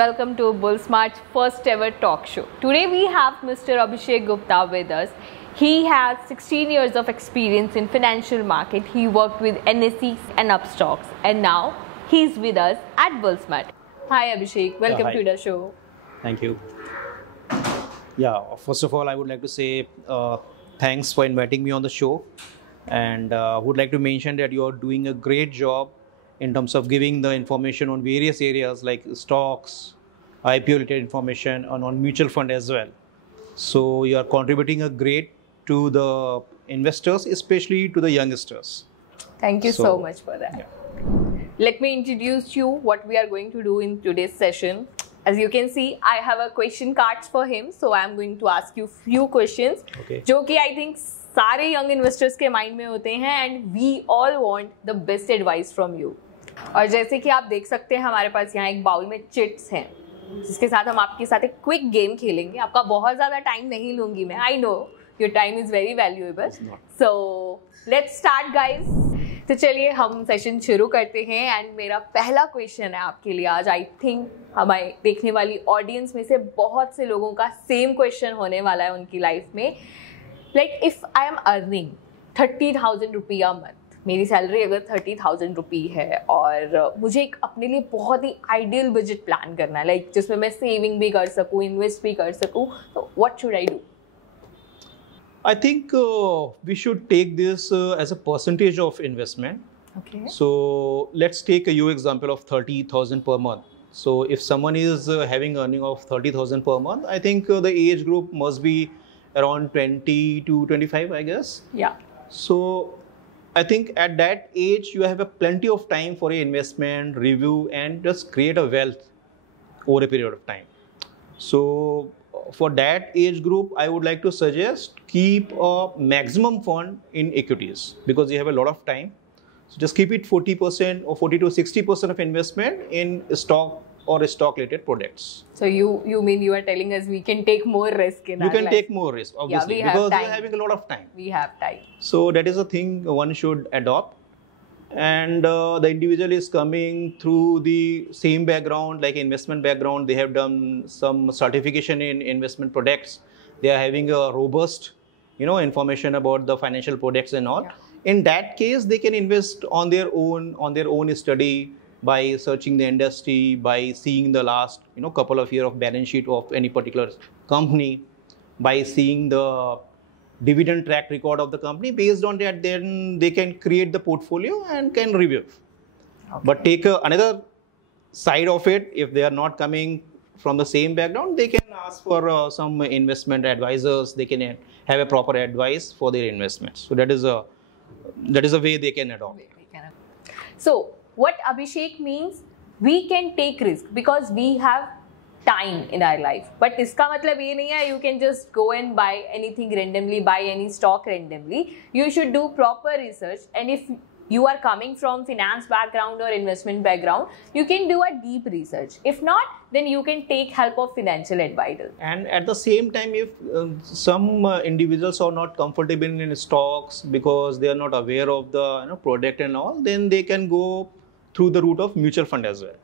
welcome to Bullsmart's first ever talk show. Today we have Mr. Abhishek Gupta with us. He has 16 years of experience in financial market. He worked with NSEs and Upstocks, and now he's with us at Bullsmart. Hi Abhishek, welcome Hi. to the show. Thank you. Yeah, first of all, I would like to say thanks for inviting me on the show, and would like to mention that you are doing a great job in terms of giving the information on various areas like stocks, IPO related information, and on mutual fund as well. So you are contributing a great to the investors, especially to the youngsters. Thank you so much for that. Yeah. Let me introduce you what we are going to do in today's session. As you can see, I have a question cards for him, so I am going to ask you few questions, Okay. जो कि I think सारे young investors के mind में होते हैं, and we all want the best advice from you. और जैसे कि आप देख सकते हैं, हमारे पास यहाँ एक बाउल में चिट्स हैं, जिसके साथ हम आपके साथ एक क्विक गेम खेलेंगे. आपका बहुत ज़्यादा टाइम नहीं लूँगी मैं. I know your time is very valuable. So let's start, guys. तो चलिए हम सेशन शुरू करते हैं. एंड मेरा पहला क्वेश्चन है आपके लिए आज. आई थिंक हमारे देखने वाली ऑडियंस में से बहुत से लोगों का सेम क्वेश्चन होने वाला है उनकी लाइफ में. Like if I am earning 30,000 रुपये अ मंथ, मेरी सैलरी अगर 30,000 रुपये है और मुझे एक अपने लिए बहुत ही आइडियल बजट प्लान करना है, लाइक जिसमें मैं सेविंग भी कर सकूँ, इन्वेस्ट भी कर सकूँ, तो what should I do? I think we should take this as a percentage of investment. Okay. So let's take a example of 30,000 per month. So if someone is having earning of 30,000 per month, I think the age group must be around 20 to 25, I guess. Yeah. So I think at that age, you have a plenty of time for your investment, review, and just create a wealth over a period of time. So for that age group, I would like to suggest keep a maximum fund in equities because you have a lot of time. So just keep it 40% or 40 to 60% of investment in stock or stock related products. So you mean you are telling us we can take more risk in our You can life? take more risk, obviously, we have because time. you're having a lot of time. We have time. So that is a thing one should adopt. And the individual is coming through the same background, like investment background. They have done some certification in investment products. They are having a robust, information about the financial products and all. Yeah. In that case, they can invest on their own study by searching the industry, by seeing the last, couple of years of balance sheet of any particular company, by seeing the dividend track record of the company. Based on that, then they can create the portfolio and can review. Okay. But take another side of it. If they are not coming from the same background, they can ask for some investment advisors. They can have a proper advice for their investments. So that is a way they can adopt. So what Abhishek means, we can take risk because we have time in our life. But इसका मतलब ये नहीं है you can just go and buy anything randomly, buy any stock randomly. You should do proper research, and if you are coming from finance background or investment background, you can do a deep research. If not, then you can take help of financial advisor. And at the same time, if some individuals are not comfortable in stocks because they are not aware of the product and all, then they can go through the route of mutual fund as well.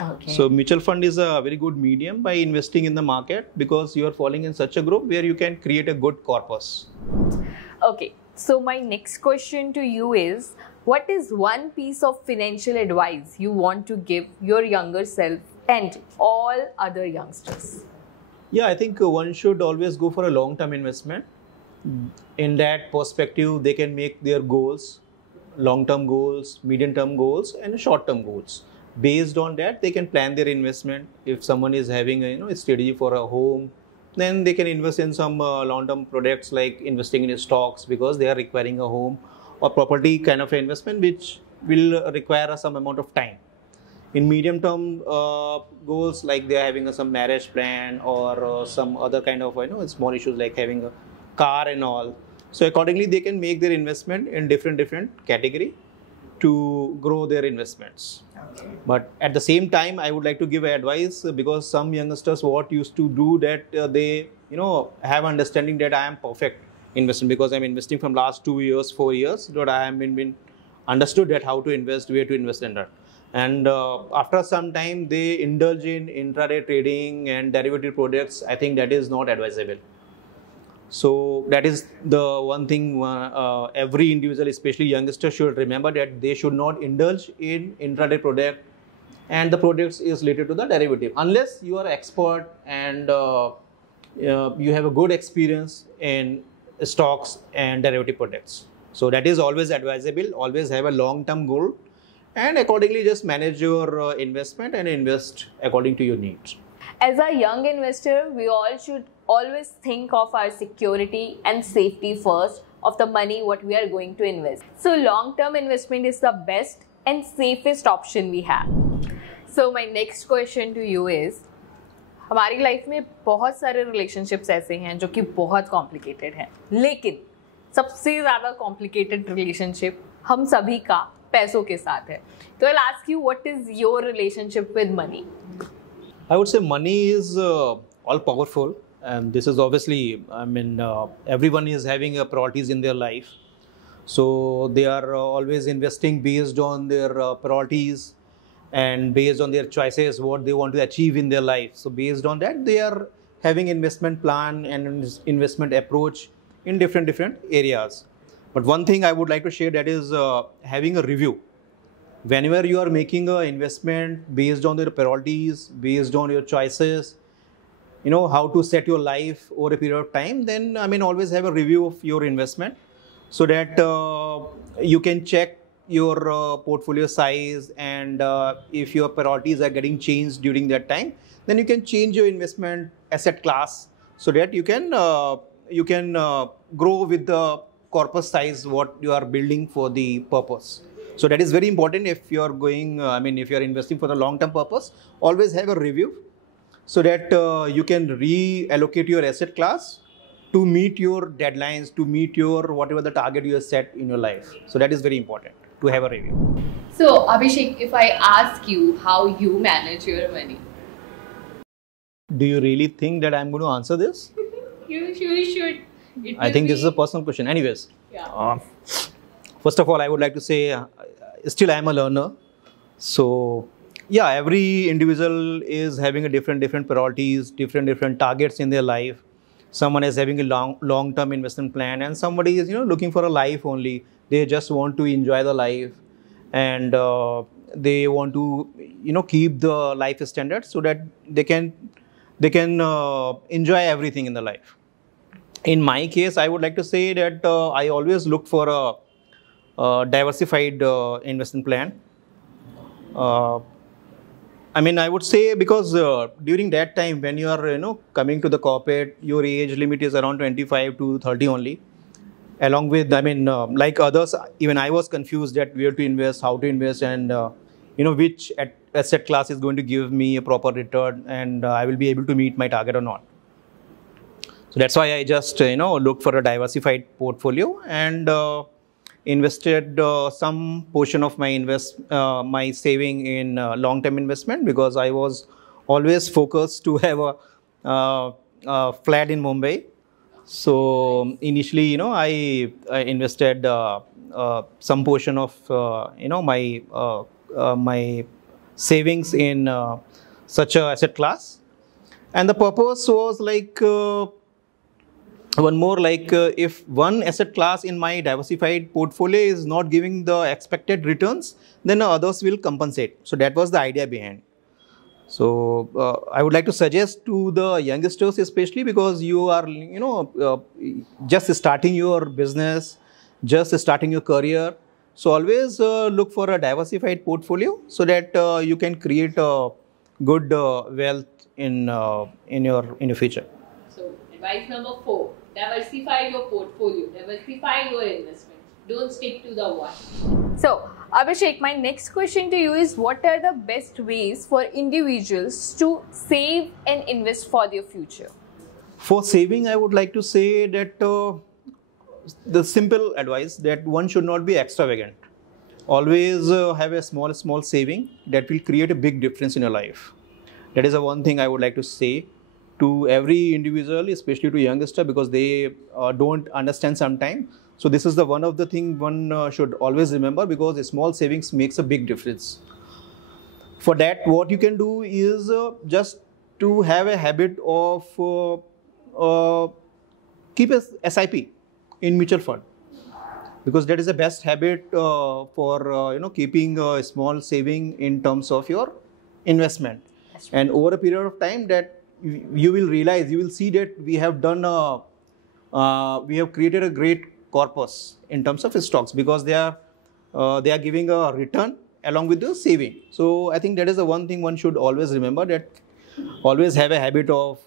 Okay. So mutual fund is a very good medium by investing in the market because you are falling in such a group where you can create a good corpus. Okay. So my next question to you is, what is one piece of financial advice you want to give your younger self and all other youngsters? Yeah, I think one should always go for a long-term investment. In that perspective, they can make their goals, long-term goals, medium-term goals, and short-term goals. Based on that, they can plan their investment. If someone is having a strategy for a home, then they can invest in some long-term products like investing in stocks because they are requiring a home, or property kind of investment which will require some amount of time. In medium-term goals, like they are having some marriage plan or some other kind of small issues like having a car and all. So accordingly, they can make their investment in different category to grow their investments. Okay. But at the same time, I would like to give advice because some youngsters what used to do that they have understanding that I am perfect investment because I'm investing from last 2 years, 4 years, that I have been understood that how to invest, where to invest and that. and after some time they indulge in intraday trading and derivative products. I think that is not advisable. So that is the one thing every individual, especially youngsters, should remember, that they should not indulge in intraday product and the products is related to the derivative, unless you are expert and you have a good experience in stocks and derivative products. So that is always advisable. Always have a long-term goal and accordingly just manage your investment and invest according to your needs. As a young investor, we all should always think of our security and safety first of the money what we are going to invest. So long-term investment is the best and safest option we have. So my next question to you is, हमारी life में बहुत सारे relationships ऐसे हैं जो कि बहुत complicated हैं, लेकिन सबसे ज़्यादा कॉम्प्लिकेटेड रिलेशनशिप हम सभी का पैसों के साथ है. तो I'll ask you, what is your relationship with money? I would say money is all powerful, and this is obviously, I mean, everyone is having priorities in their life. So they are always investing based on their priorities and based on their choices, what they want to achieve in their life. So based on that, they are having investment plan and investment approach in different areas. But one thing I would like to share, that is having a review. Whenever you are making an investment based on your priorities, based on your choices, you know how to set your life over a period of time, then I mean always have a review of your investment so that you can check your portfolio size, and if your priorities are getting changed during that time, then you can change your investment asset class so that you can grow with the corpus size what you are building for the purpose. So that is very important. If you are going, if you are investing for the long-term purpose, always have a review so that you can reallocate your asset class to meet your deadlines, to meet your whatever the target you have set in your life. So that is very important to have a review. So Abhishek, if I ask you how you manage your money, do you really think that I'm going to answer this? you should. I think this is a personal question. Anyways, yeah. First of all, I would like to say, still I am a learner. So yeah, every individual is having a different priorities, different targets in their life. Someone is having a long-term investment plan, and somebody is looking for a life only. They just want to enjoy the life, and they want to keep the life standard so that they can enjoy everything in the life. In my case, I would like to say that I always look for a diversified investment plan. I would say because during that time when you are coming to the corporate, your age limit is around 25 to 30 only. Along with, like others, even I was confused that where to invest, how to invest, and which asset class is going to give me a proper return, and I will be able to meet my target or not. So that's why I just looked for a diversified portfolio and invested some portion of my saving in long-term investment, because I was always focused to have a flat in Mumbai. So initially, I invested some portion of my savings in such a asset class, and the purpose was like one more, like if one asset class in my diversified portfolio is not giving the expected returns, then others will compensate. So that was the idea behind. So I would like to suggest to the youngsters, especially because you are just starting your business, just starting your career. So always look for a diversified portfolio so that you can create a good wealth in your future. So advice number 4: diversify your portfolio, diversify your investment. Don't stick to the one. So Abhishek, my next question to you is, what are the best ways for individuals to save and invest for their future? For saving, I would like to say that the simple advice that one should not be extravagant. Always have a small saving that will create a big difference in your life. That is the one thing I would like to say to every individual, especially to youngster, because they don't understand sometimes. So this is the one of the thing one should always remember, because small savings makes a big difference. For that, what you can do is just to have a habit of keep a SIP in mutual fund, because that is the best habit for keeping a small saving in terms of your investment. And over a period of time, that you will realize, you will see that we have created a great corpus in terms of stocks, because they are giving a return along with the saving. So I think that is the one thing one should always remember, that always have a habit of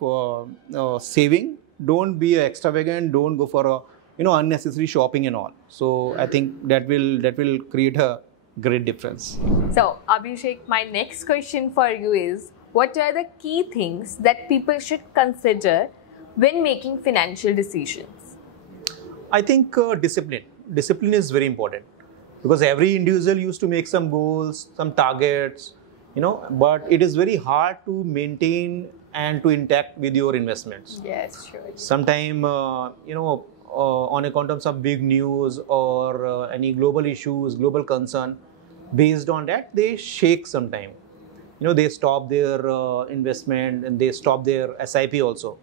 saving. Don't be extravagant. Don't go for a unnecessary shopping and all. So I think that will create a great difference. So Abhishek, my next question for you is, what are the key things that people should consider when making financial decisions? I think discipline. Discipline is very important, because every individual used to make some goals, some targets, but it is very hard to maintain and to intact with your investments. Yes, sure. Sometime, on account of some big news or any global issues, global concern, based on that, they shake sometime. They stop their investment, and they stop their SIP also.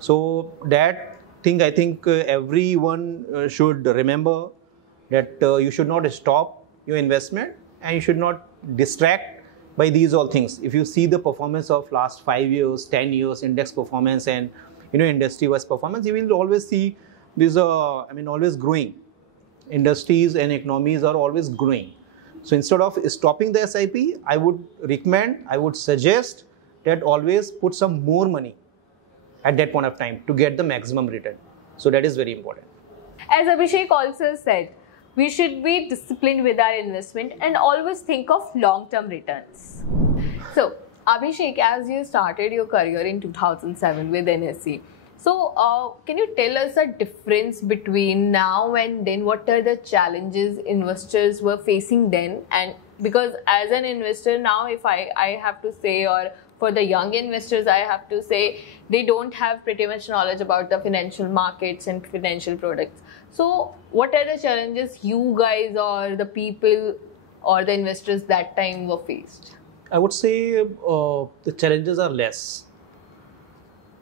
So that thing, I think everyone should remember, that you should not stop your investment, and you should not distract by these all things. If you see the performance of last 5 years, 10 years, index performance, and industry-wise performance, you will always see this, always growing. Industries and economies are always growing. So instead of stopping the SIP, I would suggest that always put some more money at that point of time to get the maximum return. So that is very important. As Abhishek also said, we should be disciplined with our investment and always think of long-term returns. So Abhishek, as you started your career in 2007 with NSE, so can you tell us the difference between now and then? What are the challenges investors were facing then? And because as an investor now, if I have to say, or for the young investors, I have to say, they don't have pretty much knowledge about the financial markets and financial products. So what are the challenges you guys or the people or the investors that time were faced? I would say the challenges are less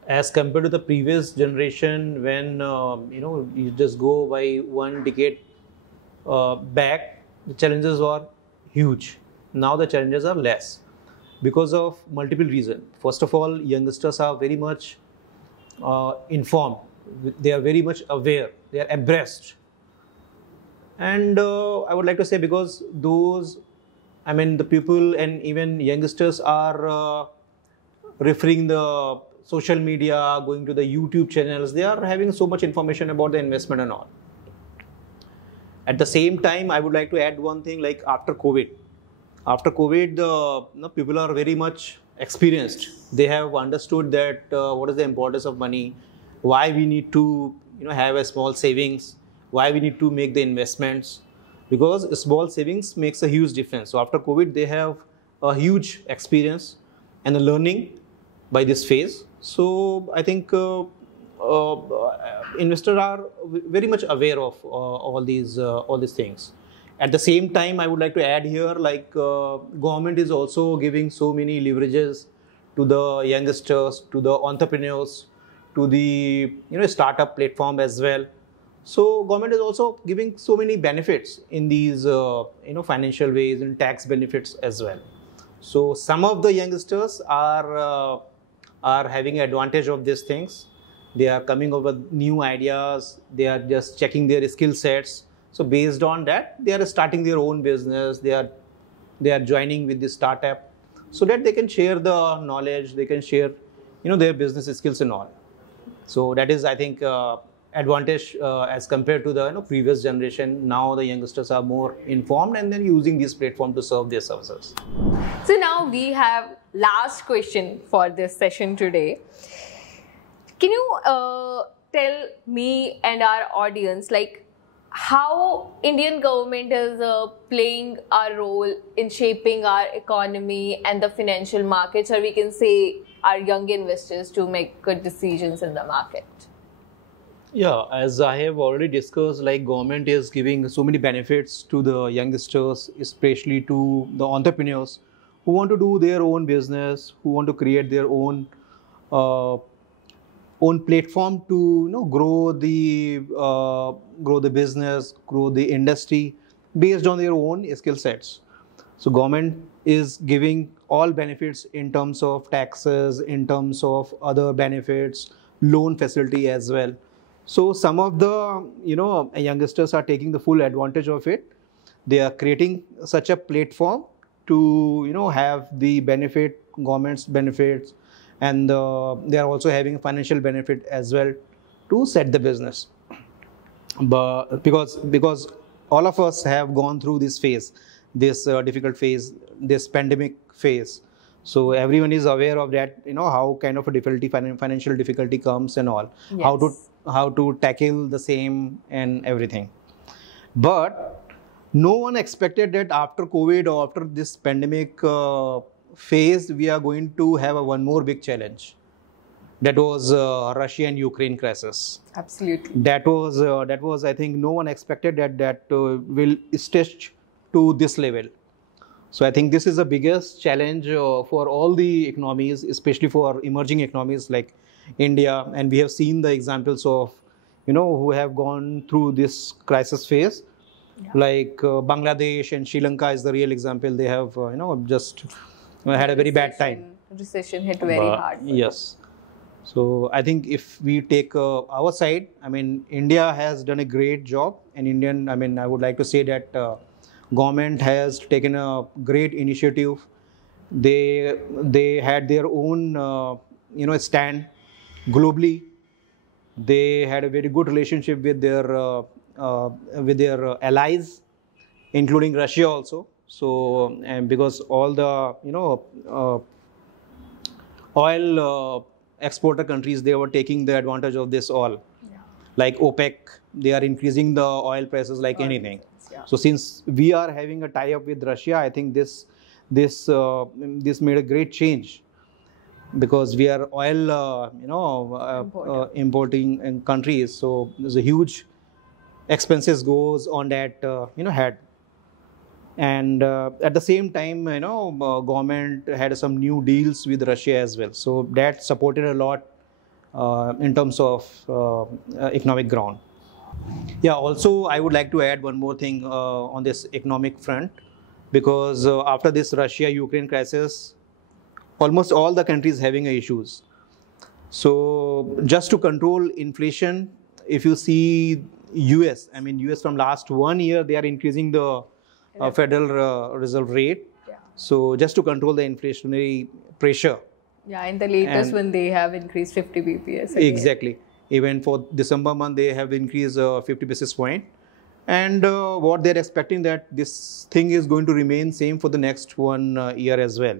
as compared to the previous generation, when you just go by one decade back. The challenges were huge. Now the challenges are less because of multiple reasons. First of all, youngsters are very much informed. They are very much aware. They are abreast. And I would like to say, because the people and even youngsters are referring the social media, going to the YouTube channels, they are having so much information about the investment and all. At the same time, I would like to add one thing, like after COVID, the people are very much experienced. They have understood that what is the importance of money, why we need to have a small savings, why we need to make the investments, because small savings makes a huge difference. So after COVID, they have a huge experience and a learning by this phase. So I think investors are very much aware of all these things. At the same time, I would like to add here, like government is also giving so many leverages to the youngsters, to the entrepreneurs, to the startup platform as well. So government is also giving so many benefits in these financial ways, and tax benefits as well. So some of the youngsters are having advantage of these things. They are coming up with new ideas. They are just checking their skill sets. So based on that, they are starting their own business. They are joining with the startup, so that they can share the knowledge. They can share, their business skills and all. So that is, I think, advantage as compared to the previous generation. Now the youngsters are more informed, and they're using this platform to serve their services. So now we have last question for this session today. Can you tell me and our audience, like, how Indian government is playing a role in shaping our economy and the financial markets, or we can say our young investors, to make good decisions in the market? Yeah, as I have already discussed, like government is giving so many benefits to the youngsters, especially to the entrepreneurs who want to do their own business, who want to create their own own platform to grow the business, grow the industry based on their own skill sets. So government is giving all benefits in terms of taxes, in terms of other benefits, loan facility as well. So some of the youngsters are taking the full advantage of it. They are creating such a platform to have the benefit, government's benefits, and they are also having financial benefit as well to set the business. But because all of us have gone through this phase, this difficult phase, this pandemic phase, so everyone is aware of that, how kind of a difficulty, financial difficulty comes and all. Yes. How to tackle the same and everything. But no one expected that after COVID or after this pandemic phase, we are going to have one more big challenge. That was Russia and Ukraine crisis. Absolutely. That was I think no one expected that will stretch to this level. So I think this is the biggest challenge for all the economies, especially for emerging economies like India. And we have seen the examples of, who have gone through this crisis phase. Yeah. Like Bangladesh and Sri Lanka is the real example. They have, just had a very bad time. Recession hit very hard. Yes. So I think if we take our side, I mean, India has done a great job. And I would like to say that government has taken a great initiative. They had their own, stand globally. They had a very good relationship with their allies, including Russia also. So, and because all the oil exporter countries, they were taking the advantage of this all. Yeah. Like OPEC, they are increasing the oil prices like anything. Yeah. So since we are having a tie-up with Russia, I think this made a great change, because we are oil importing countries. So there's a huge expenses goes on that head. And at the same time, government had some new deals with Russia as well. So that supported a lot in terms of economic ground. Yeah, also I would like to add one more thing on this economic front, because after this Russia-Ukraine crisis, almost all the countries having issues. So just to control inflation, if you see US from last 1 year, they are increasing the Federal Reserve rate. Yeah. So just to control the inflationary pressure. Yeah, in the latest one, they have increased 50 bps. Again. Exactly. Even for December month, they have increased 50 basis point. And what they're expecting that this thing is going to remain same for the next 1 year as well.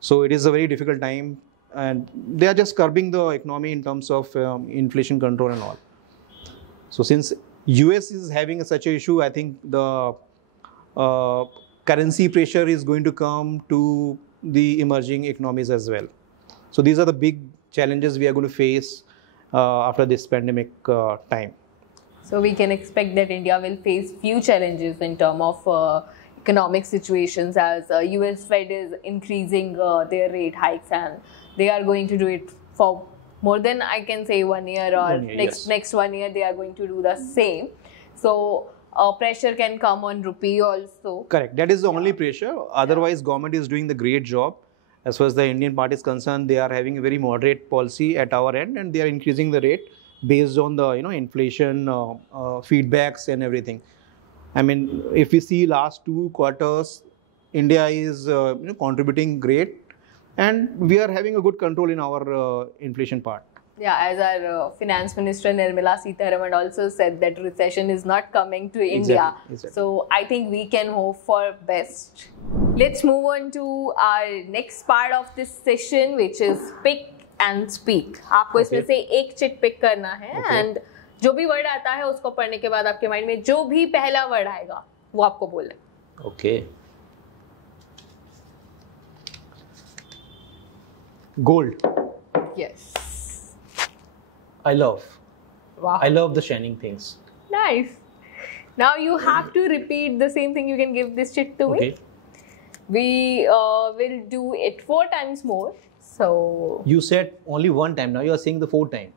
So it is a very difficult time, and they are just curbing the economy in terms of inflation control and all. So since US is having such an issue, I think the currency pressure is going to come to the emerging economies as well. So these are the big challenges we are going to face after this pandemic time. So we can expect that India will face few challenges in terms of economic situations, as US Fed is increasing their rate hikes, and they are going to do it for more than, I can say, 1 year, or next 1 year they are going to do the same. So pressure can come on rupee also. Correct. That is the only pressure. Otherwise, government is doing the great job. As far as the Indian part is concerned, they are having a very moderate policy at our end, and they are increasing the rate based on the inflation feedbacks and everything. I mean, if we see last 2 quarters, India is contributing great, and we are having a good control in our inflation part. Yeah, as our Finance Minister Nirmala Sitharaman also said that recession is not coming to India. Exactly. So I think we can hope for best. Let's move on to our next part of this session, which is pick and speak. आपको इसमें से एक chit pick करना है, and जो भी word आता है उसको पढ़ने के बाद आपके माइंड में जो भी पहला वर्ड आएगा वो आपको बोलना है. Okay. Gold. Yes. I love. Wow. I love the shining things. Nice. Now you have to repeat the same thing. You can give this chit to me. We will do it 4 times more. So You said only one time. Now you are saying the 4th time.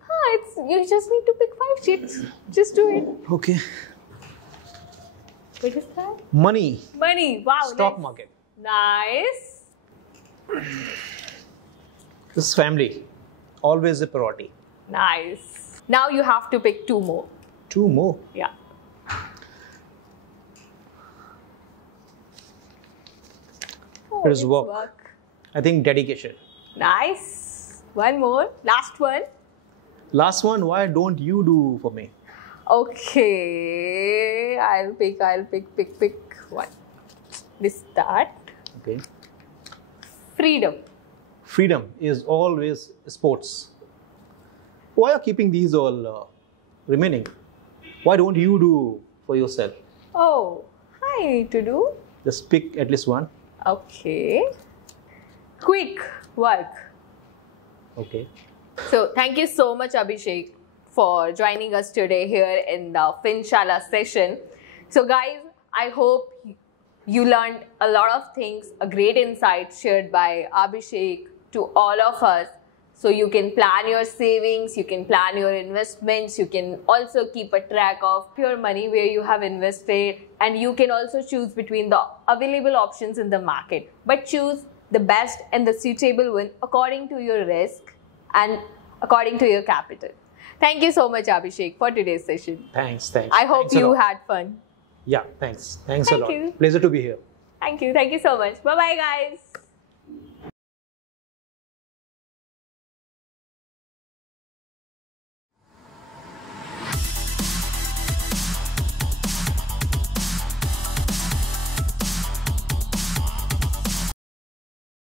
you just need to pick 5 chits. Just do it. Okay. What is that? Money. Money. Wow. Stock nice. market. Nice. This is family. Always a priority. Nice. Now you have to pick 2 more. 2 more. Yeah. It is it's work. I think dedication. Nice. 1 more. Last one. Last one, why don't you do for me? Okay. I'll pick one. That. Okay. Freedom. Freedom is always sports. Why are keeping these all remaining? Why don't you do for yourself? Oh, I need to do. Just pick at least one. Okay. Quick work. Okay. So thank you so much, Abhishek, for joining us today here in the Finshala session. So guys, I hope you learned a lot of things, a great insight shared by Abhishek to all of us. So you can plan your savings, you can plan your investments, you can also keep a track of your money where you have invested, and you can also choose between the available options in the market. But choose the best and the suitable one according to your risk and according to your capital. Thank you so much, Abhishek, for today's session. Thanks. I hope Thanks a you lot. had fun. Yeah, thanks. Thanks Thank a lot. you. Pleasure to be here. Thank you so much. Bye-bye, guys.